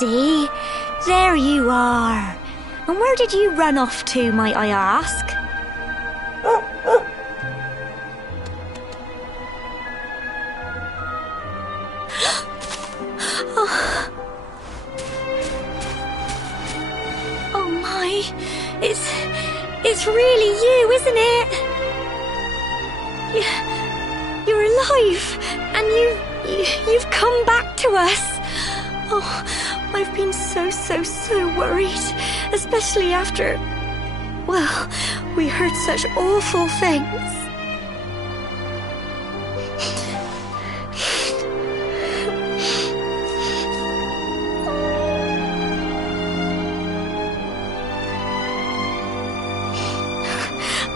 Sandy, there you are. And where did you run off to, might I ask? Oh my, it's really you, isn't it? You're alive, and you've come back to us. Oh, I've been so worried, especially after, well, we heard such awful things.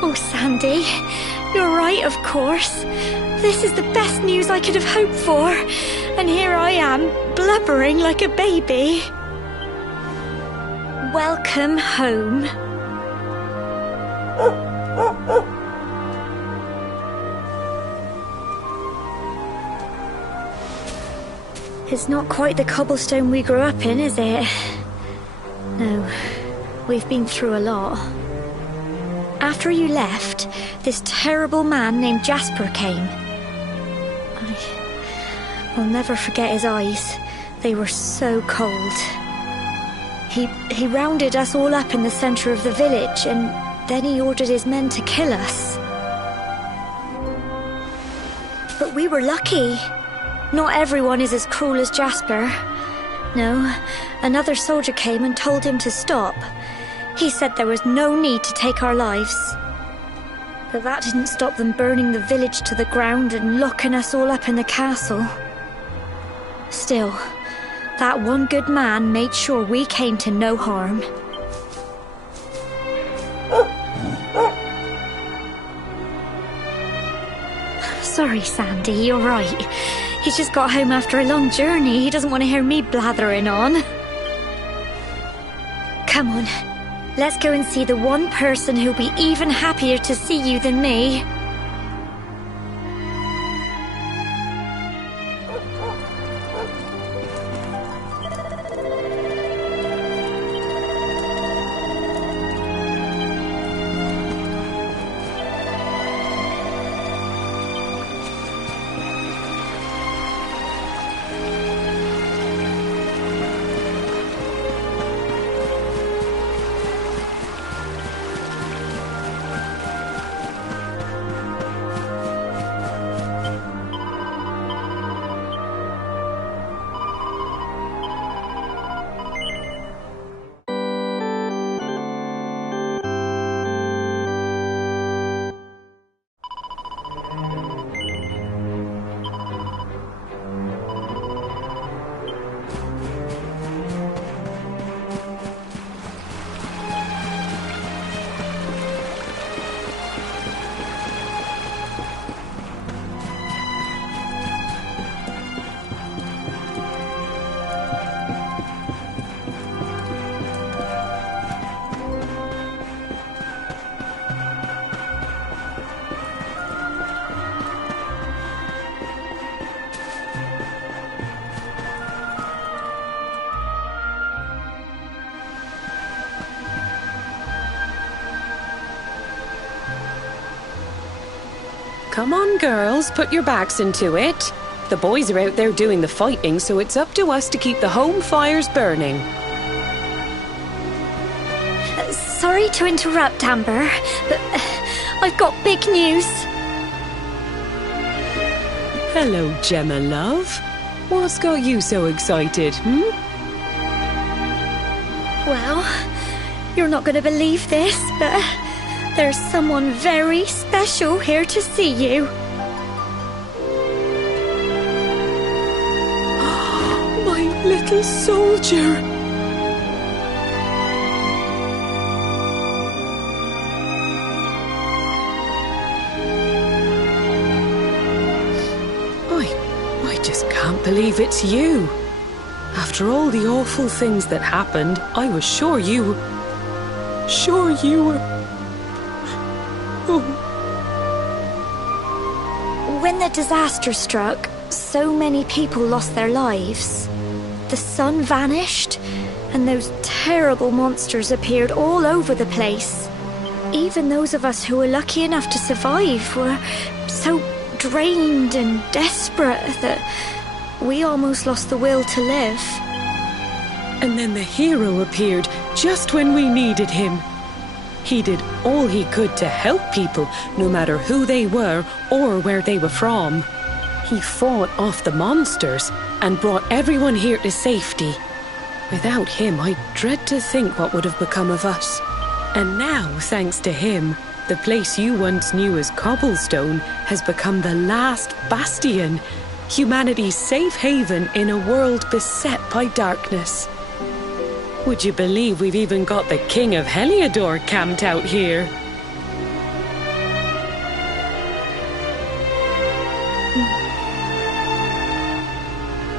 Oh, Sandy, you're right, of course. This is the best news I could have hoped for. And here I am, blubbering like a baby. Welcome home. It's not quite the cobblestone we grew up in, is it? No, we've been through a lot. After you left, this terrible man named Jasper came. I'll never forget his eyes. They were so cold. He rounded us all up in the centre of the village, and then he ordered his men to kill us. But we were lucky. Not everyone is as cruel as Jasper. No, another soldier came and told him to stop. He said there was no need to take our lives. But that didn't stop them burning the village to the ground and locking us all up in the castle. Still, that one good man made sure we came to no harm. Sorry, Sandy, you're right. He's just got home after a long journey. He doesn't want to hear me blathering on. Come on, let's go and see the one person who'll be even happier to see you than me. Come on, girls, put your backs into it. The boys are out there doing the fighting, so it's up to us to keep the home fires burning. Sorry to interrupt, Amber, but I've got big news. Hello, Gemma, love. What's got you so excited, Well, you're not going to believe this, but there's someone very special here to see you. My little soldier. I just can't believe it's you. After all the awful things that happened, I was sure you were... When the disaster struck, so many people lost their lives. the sun vanished, and those terrible monsters appeared all over the place. Even those of us who were lucky enough to survive were so drained and desperate that we almost lost the will to live. And then the hero appeared just when we needed him. He did all he could to help people, no matter who they were or where they were from. He fought off the monsters and brought everyone here to safety. Without him, I dread to think what would have become of us. And now, thanks to him, the place you once knew as Cobblestone has become the last bastion, humanity's safe haven in a world beset by darkness. Would you believe we've even got the King of Heliodor camped out here?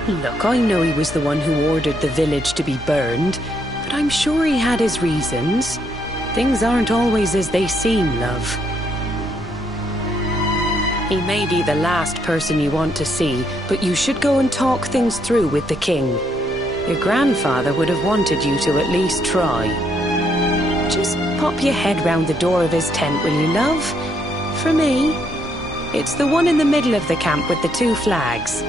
Look, I know he was the one who ordered the village to be burned, but I'm sure he had his reasons. Things aren't always as they seem, love. He may be the last person you want to see, but you should go and talk things through with the king. Your grandfather would have wanted you to at least try. Just pop your head round the door of his tent, will you, love? For me, it's the one in the middle of the camp with the 2 flags.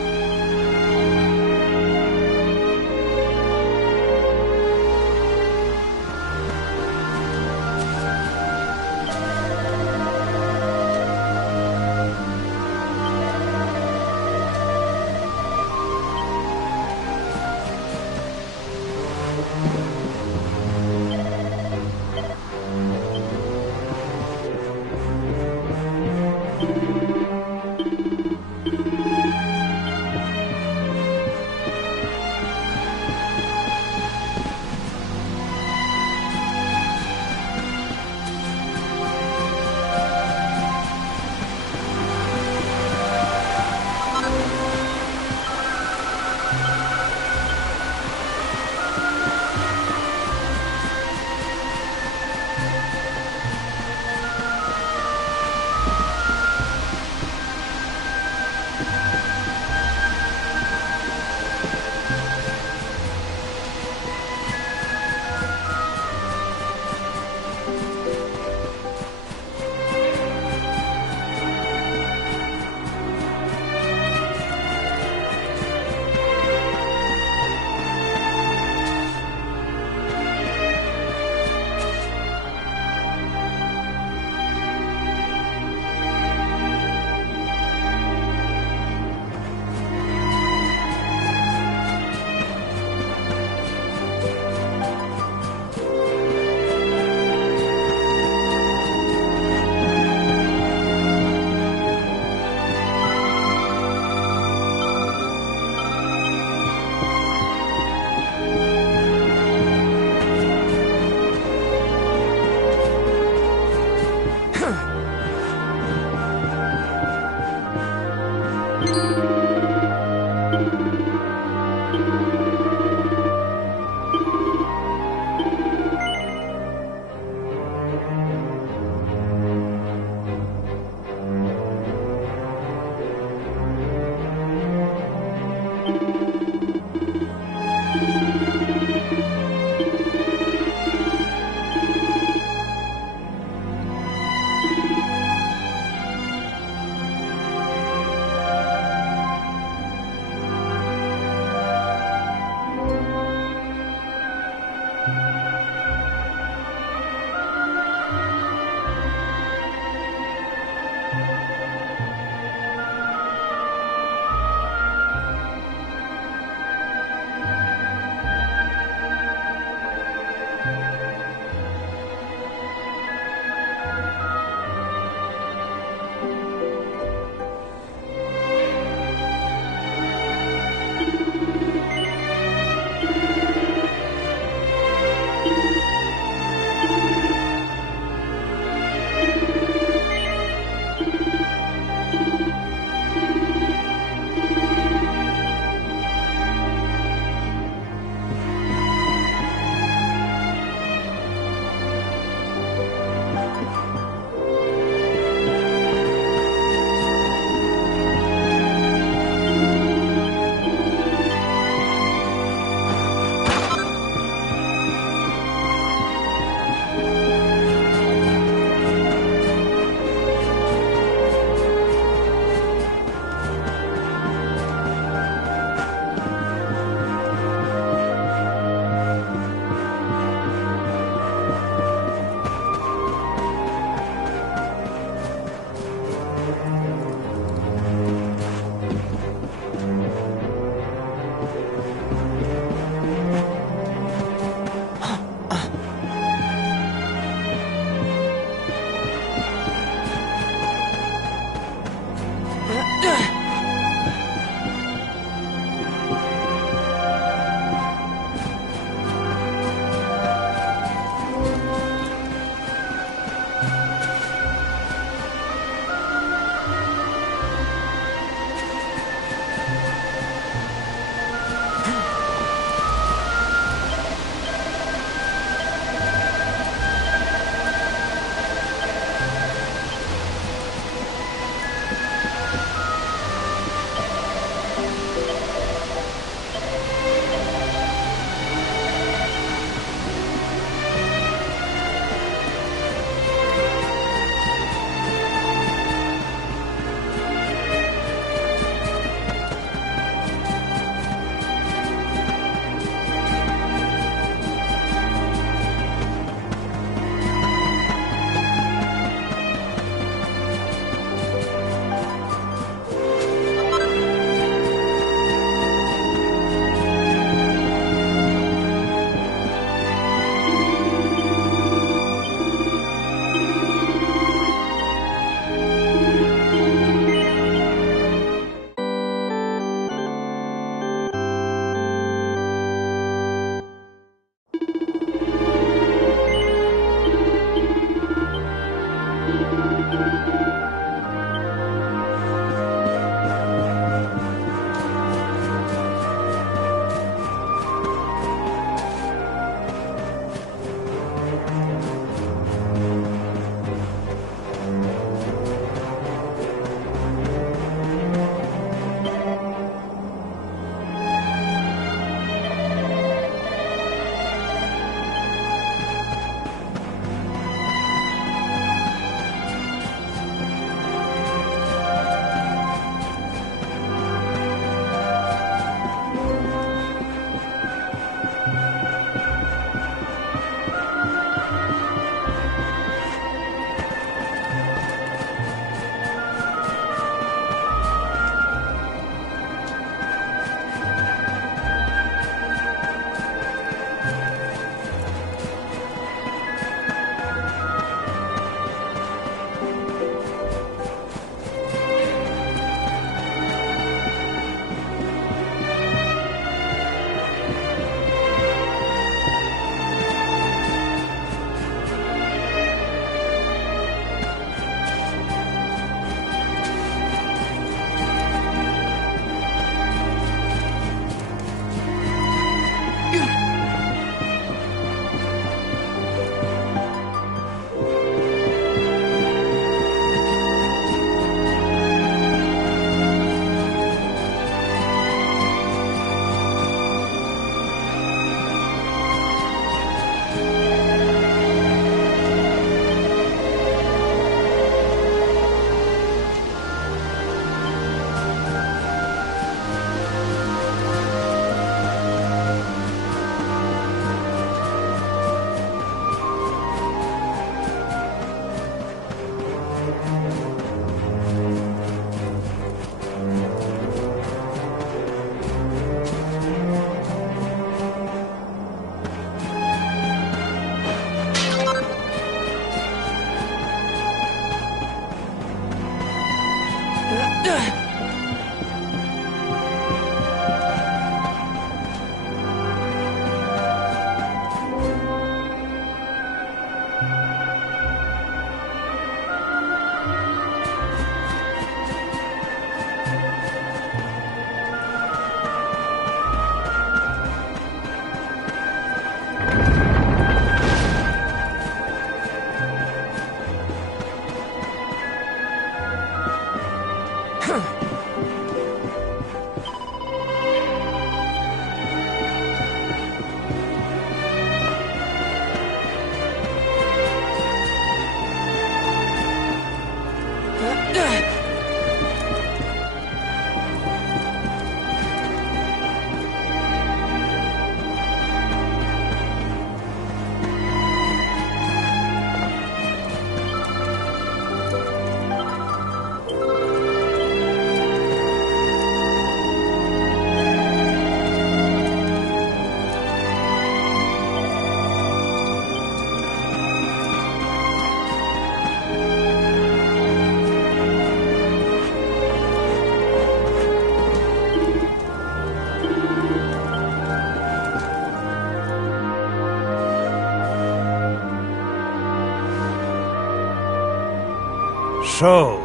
So,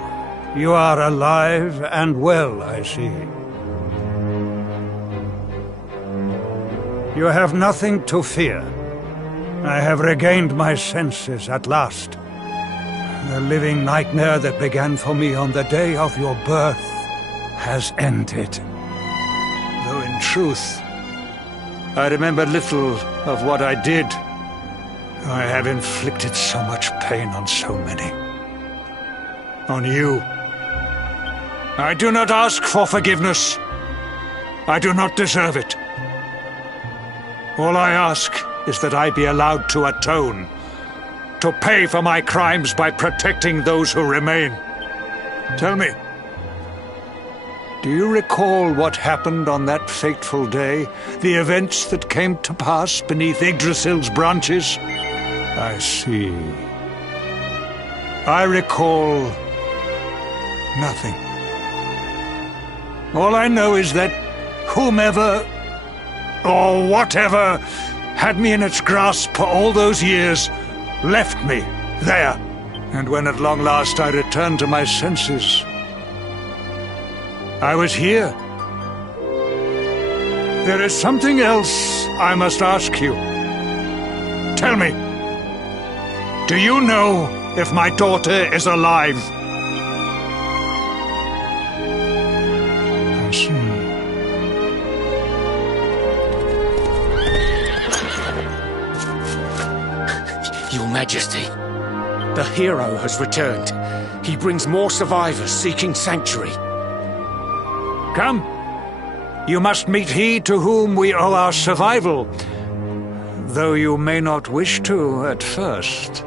you are alive and well, I see. You have nothing to fear. I have regained my senses at last. The living nightmare that began for me on the day of your birth has ended. Though in truth, I remember little of what I did. I have inflicted so much pain on so many. On you. I do not ask for forgiveness. I do not deserve it. All I ask is that I be allowed to atone, to pay for my crimes by protecting those who remain. Tell me, do you recall what happened on that fateful day? The events that came to pass beneath Yggdrasil's branches? I see. I recall nothing. All I know is that whomever or whatever had me in its grasp for all those years left me there. And when at long last I returned to my senses, I was here. There is something else I must ask you. Tell me, do you know if my daughter is alive? I see. Your Majesty, the hero has returned. He brings more survivors seeking sanctuary. Come. You must meet he to whom we owe our survival, though you may not wish to at first.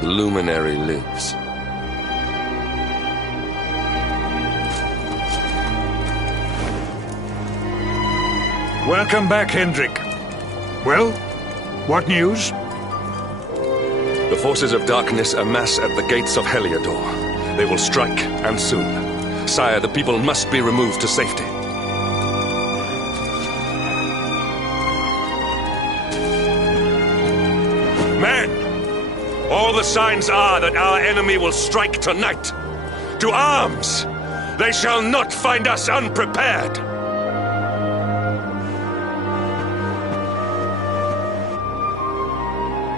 The luminary lives. Welcome back, Hendrik. Well, what news? The forces of darkness amass at the gates of Heliodor. They will strike, and soon. Sire, the people must be removed to safety. Men! All the signs are that our enemy will strike tonight. To arms! They shall not find us unprepared!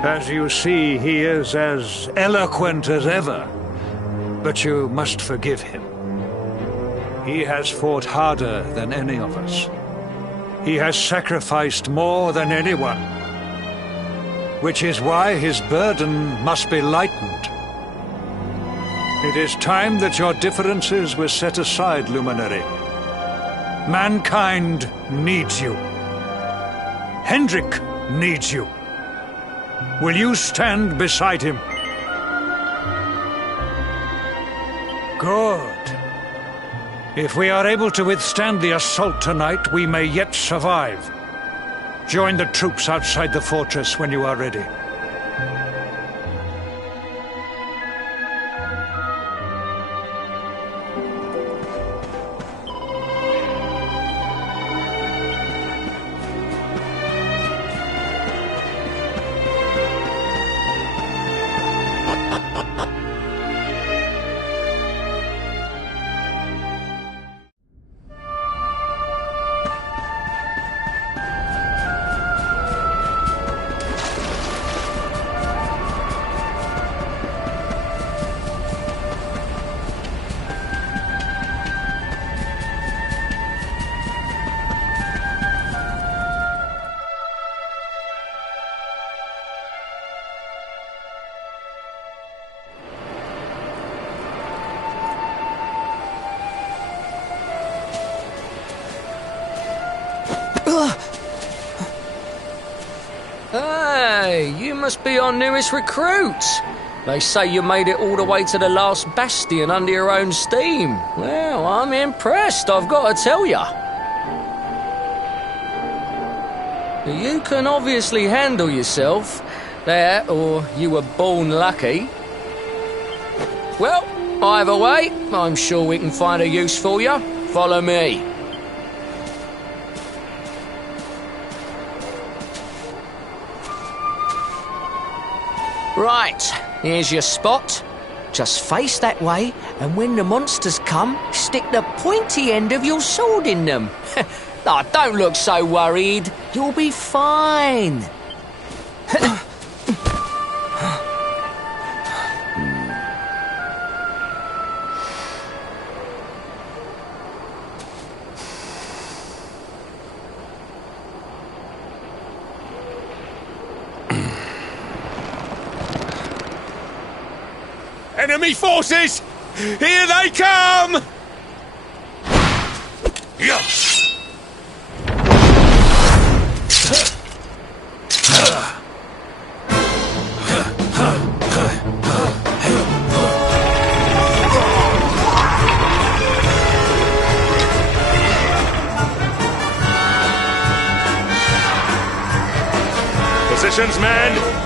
As you see, he is as eloquent as ever. But you must forgive him. He has fought harder than any of us. He has sacrificed more than anyone. Which is why his burden must be lightened. It is time that your differences were set aside, Luminary. Mankind needs you. Hendrik needs you. Will you stand beside him? Good. If we are able to withstand the assault tonight, we may yet survive. Join the troops outside the fortress when you are ready. must be our newest recruit. They say you made it all the way to the last bastion under your own steam. Well, I'm impressed, I've got to tell ya. You can obviously handle yourself. That, or you were born lucky. Well, either way, I'm sure we can find a use for you. Follow me. Right, here's your spot. Just face that way, and when the monsters come, stick the pointy end of your sword in them. Oh, don't look so worried. You'll be fine. Enemy forces! Here they come! Yes! Positions, men!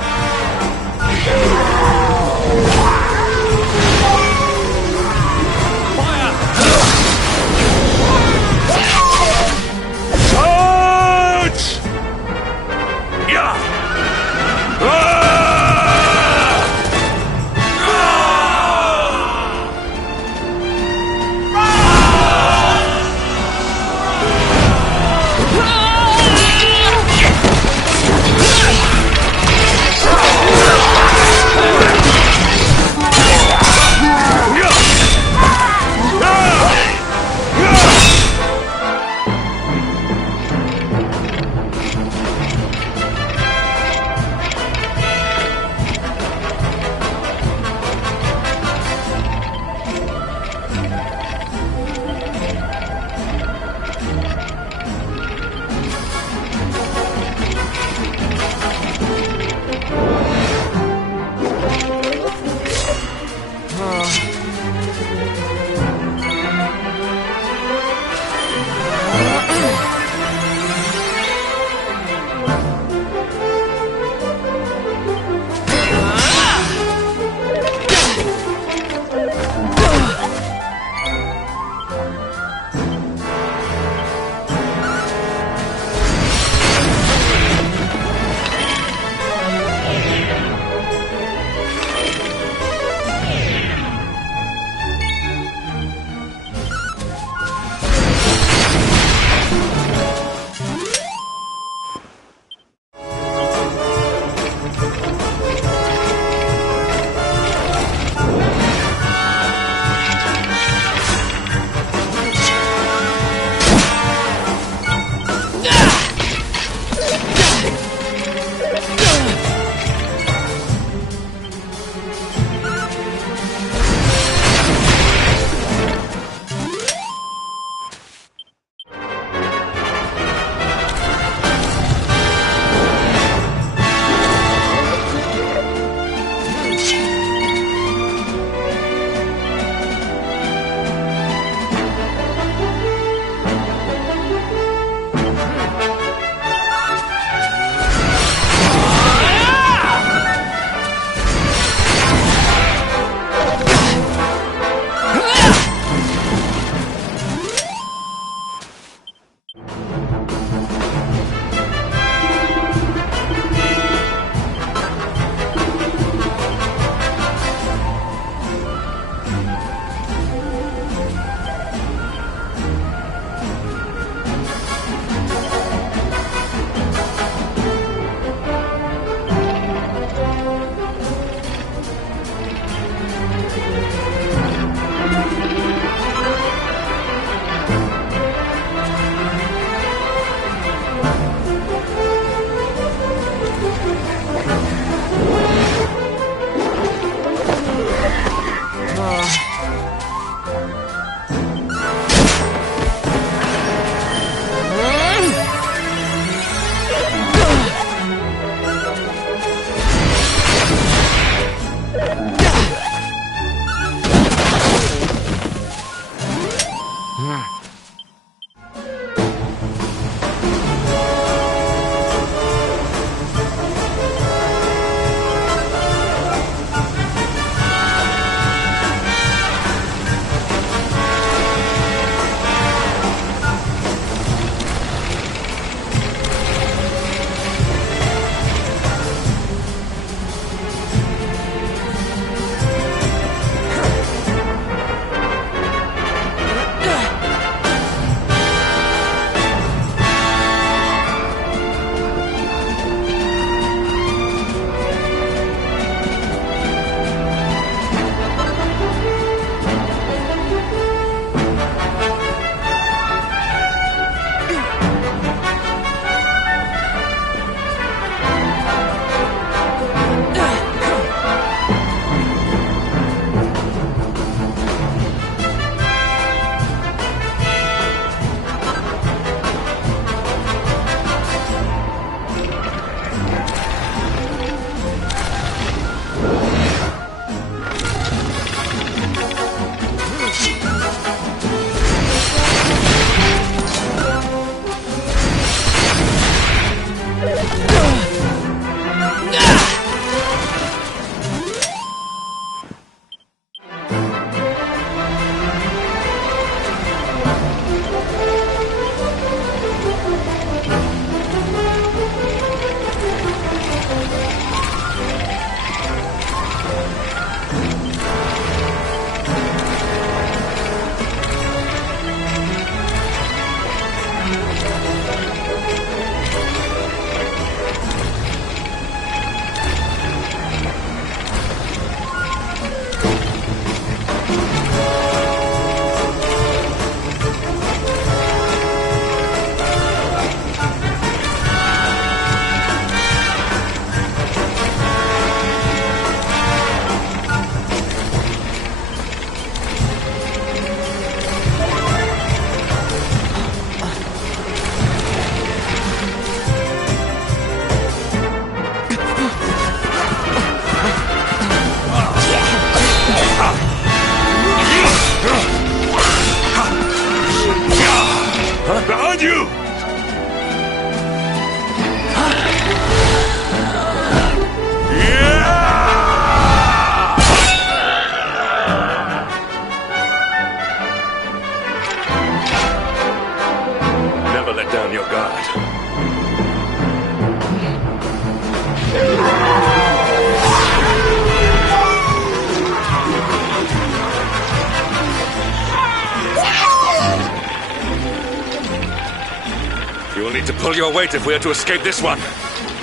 need to pull your weight if we are to escape this one.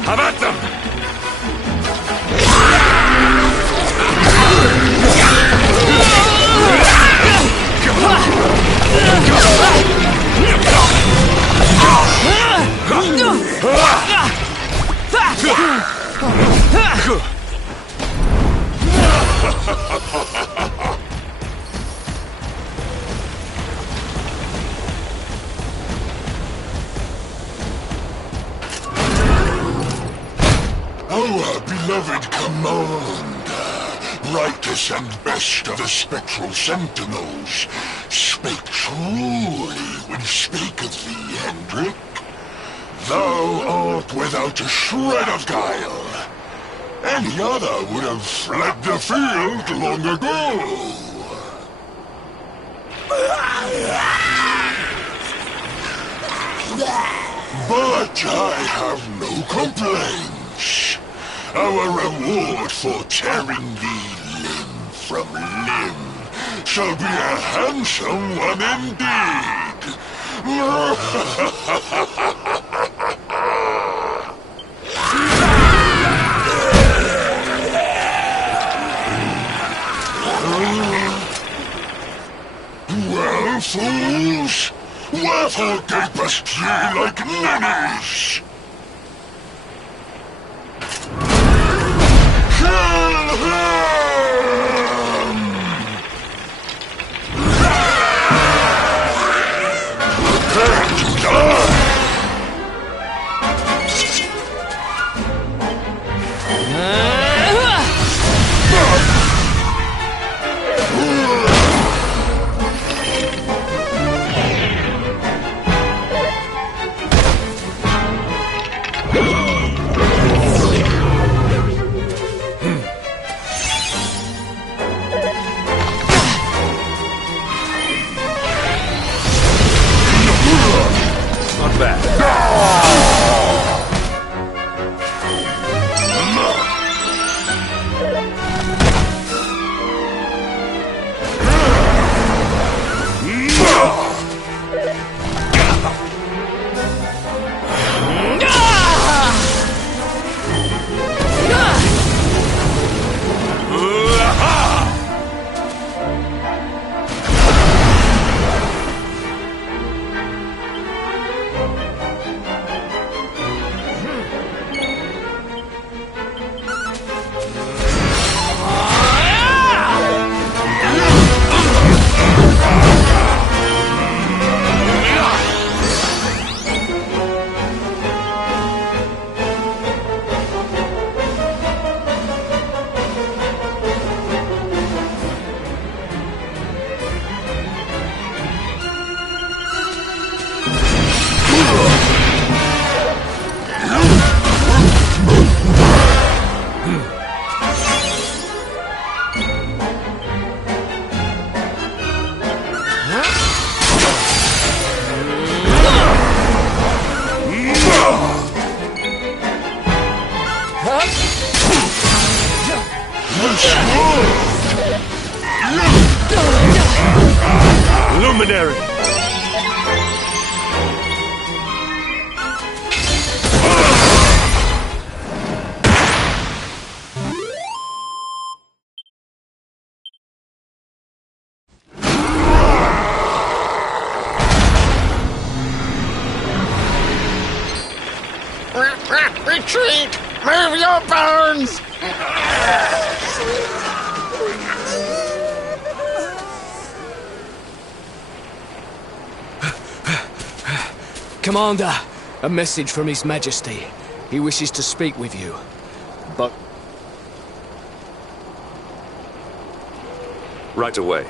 Have at them! Our beloved commander, brightest and best of the spectral sentinels, spake truly when he spake of thee, Hendrik. Thou art without a shred of guile. Any other would have fled the field long ago. But I have no complaints. Our reward for tearing thee limb from limb shall be a handsome one indeed. Well, fools, wherefore gapest ye like ninnies? Kill him! Prepare to die! Not bad. Luminary! Retreat! Move your bones! Commander, a message from His Majesty. He wishes to speak with you. But Right away.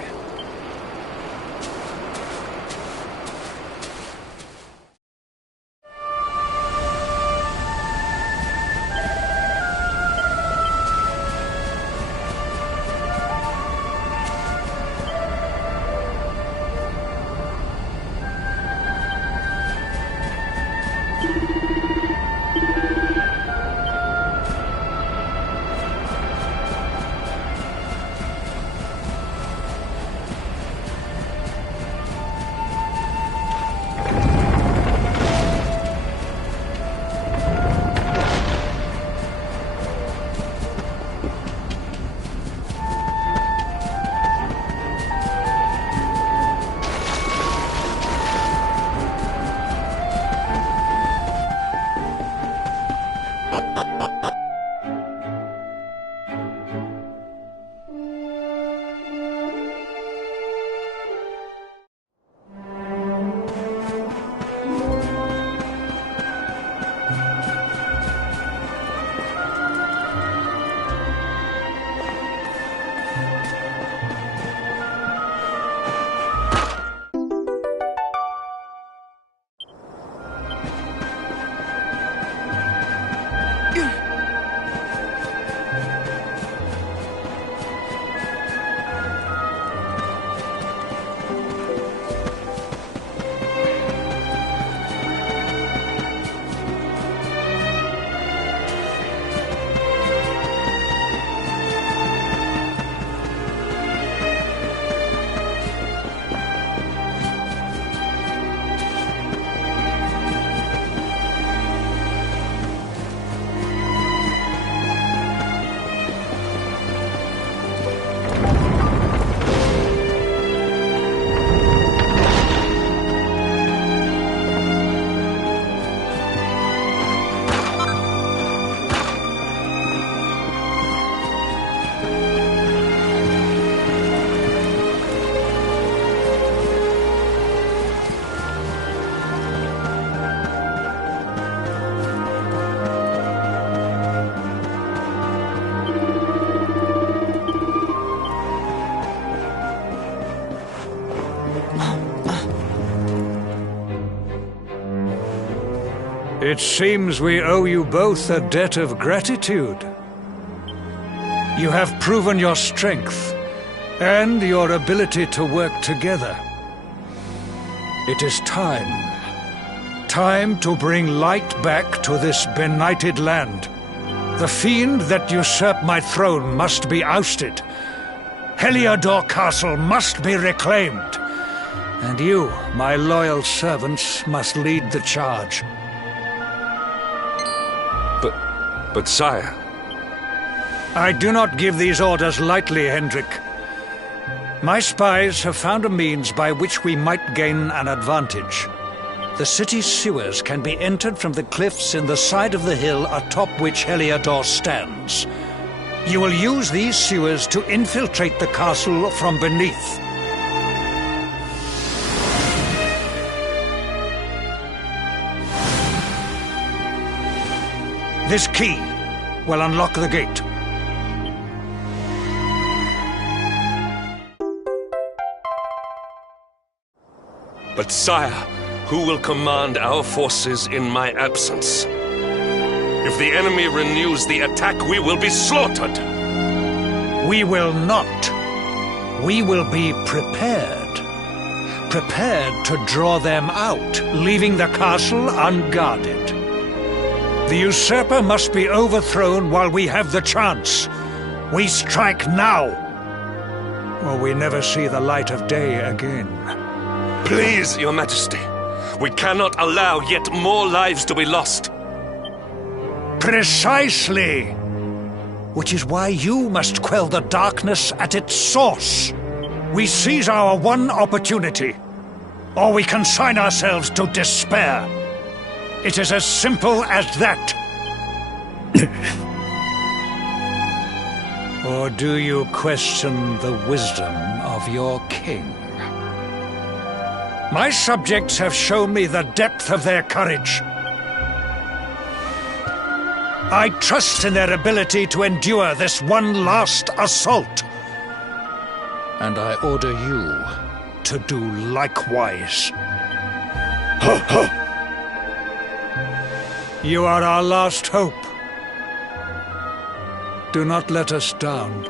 It seems we owe you both a debt of gratitude. You have proven your strength and your ability to work together. It is time. Time to bring light back to this benighted land. The fiend that usurped my throne must be ousted. Heliodor Castle must be reclaimed. And you, my loyal servants, must lead the charge. But sire... I do not give these orders lightly, Hendrik. My spies have found a means by which we might gain an advantage. The city's sewers can be entered from the cliffs in the side of the hill atop which Heliodor stands. You will use these sewers to infiltrate the castle from beneath. This key will unlock the gate. But sire, who will command our forces in my absence? If the enemy renews the attack, we will be slaughtered! We will not. We will be prepared. Prepared to draw them out, leaving the castle unguarded. The usurper must be overthrown while we have the chance. We strike now, or we never see the light of day again. Please, Your Majesty. We cannot allow yet more lives to be lost. Precisely! Which is why you must quell the darkness at its source. We seize our one opportunity, or we consign ourselves to despair. It is as simple as that. Or do you question the wisdom of your king? My subjects have shown me the depth of their courage. I trust in their ability to endure this one last assault. And I order you to do likewise. You are our last hope. Do not let us down.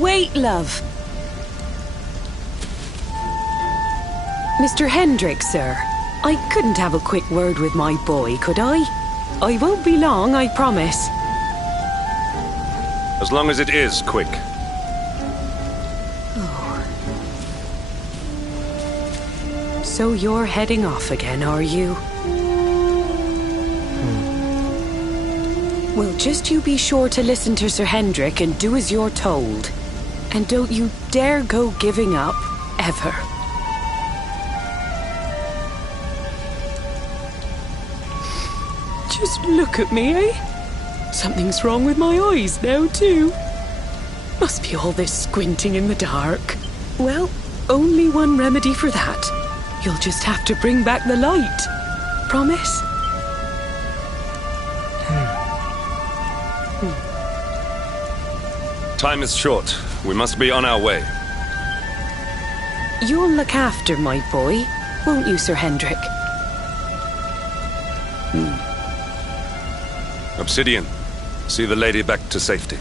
Wait, love. Mr. Hendrik, sir. I couldn't have a quick word with my boy, could I? I won't be long, I promise. As long as it is quick. Oh. So you're heading off again, are you? Well, just you be sure to listen to Sir Hendrik and do as you're told. And don't you dare go giving up, ever. Just look at me, eh? Something's wrong with my eyes now, too. Must be all this squinting in the dark. Well, only one remedy for that. You'll just have to bring back the light. Promise? Time is short. We must be on our way. You'll look after my boy, won't you, Sir Hendrik? Obsidian, see the lady back to safety.